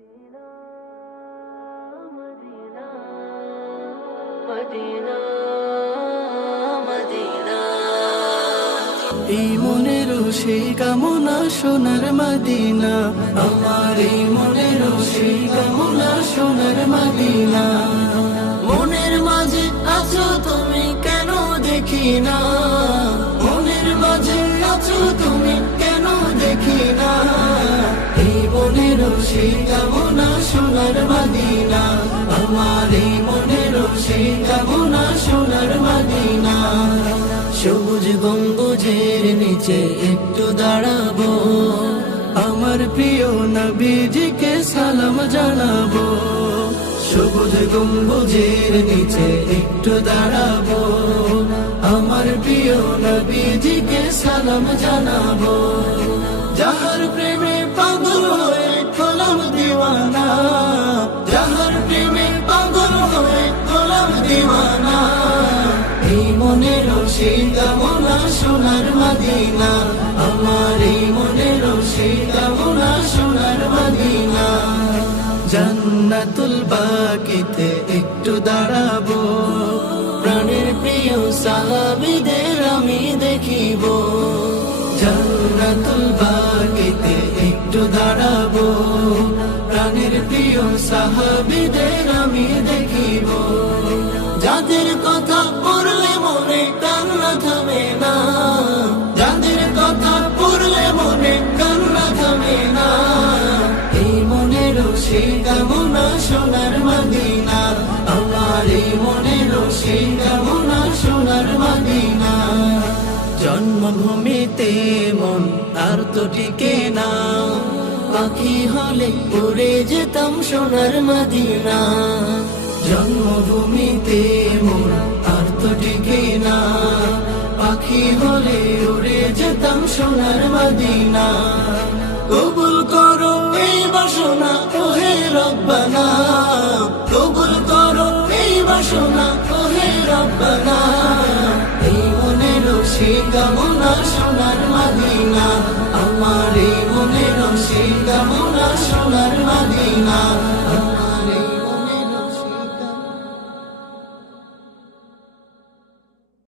Medina Medina Medina Medina এই মনের সেই কামনা সোনার মদিনা আমার এই মনের সেই কামনা সোনার মদিনা মনের মাঝে আছো তুমি কেন দেখি না মনের মাঝে আছো তুমি কেন দেখি না এই মনের সেই কামনা সোনার মদিনা আমার এই মনের সেই কামনা সোনার মদিনা সবুজ গম্বুজের নিচে একটু দাঁড়াবো আমার প্রিয় নবীজিকে সালাম জানাবো সবুজ গম্বুজের নিচে একটু দাঁড়াবো আমার প্রিয় নবীজিকে সালাম জানাবো যাহার প্রেমে পাগল হয়ে হলাম দিওয়ানা যাহার প্রেমে পাগল হয়ে হলাম দিওয়ানা এই মনের সেই কামনা সোনার মদিনা আমার এই মনের সেই কামনা সোনার মদিনা জান্নাতুল বাকিতে একটু দাঁড়াবো প্রাণের প্রিয় সাহাবীদের আমি দেখিব জান্নাতুল বাকিতে একটু দাঁড়াবো প্রাণের প্রিয় সাহাবীদের আমি দেখিব যাদের কথা পড়লে মনে কান্না থামে না যাদের কথা পড়লে মনে কান্না থামে না এই মনের সেই কামনা সোনার মদিনা আমার এই মনের সেই কামনা সোনার মদিনা জন্মভূমিতে মন আর তো টিকে না পাখি হলে উড়ে যেতাম সোনার মদিনা জন্মভূমিতে মন আর তো টিকে না পাখি হলে উড়ে যেতাম সোনার মদিনা কবুল করো এই বাসনা ওহে রব্বানা কবুল করো এই বাসনা ওহে রব্বানা এই মনের সেই কামনা সোনার মদিনা আমার এই মনের সেই কামনা সোনার মদিনা